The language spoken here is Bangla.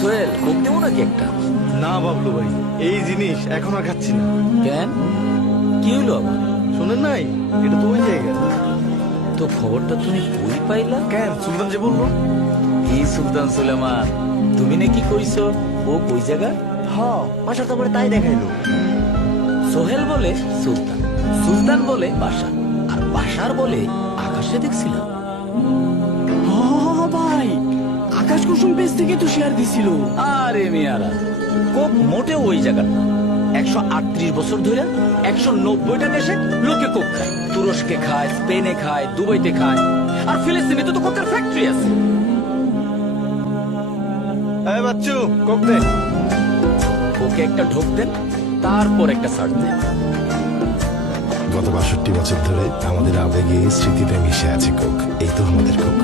সোহেল, কোক দেবো নাকি একটা? না বাবলু ভাই, এই জিনিস এখন আর খাচ্ছি না। কেন, কি হইলো আবার? শোনেন নাই, এটা তো ওই জায়গা। তো খবরটা তুমি কই পাইলা? কেন, সুলতান যে বললো। কি সুলতান সুলেমান, তুমি নাকি কইছো ও কই জায়গা? বাসার তারপরে তাই দেখাইলো। সোহেল বলে সুলতান, সুলতান বলে বাসা, আর বাসার বলে আকাশে দেখছিলাম। ভাই, আকাশ কুসুম পেজ থেকে তো শেয়ার দিছিল। আরে মিয়ারা, কোক মোটেও ওই জায়গার না। 138 বছর ধরে 190টা দেশে লোকে কোক খায়। তুরস্কে খায়, স্পেনে খায়, দুবাইতে খায়, আর ফিলিস্তিনে তো কোকের ফ্যাক্টরি আছে। এই বাচ্চু, কোক দে। ওকে একটা ঢোক দেন, তারপর একটা সার্চ দেন। গত 62 বছর ধরে আমাদের আবেগে স্মৃতিতে মিশে আছে কোক। এই তো আমাদের কোক।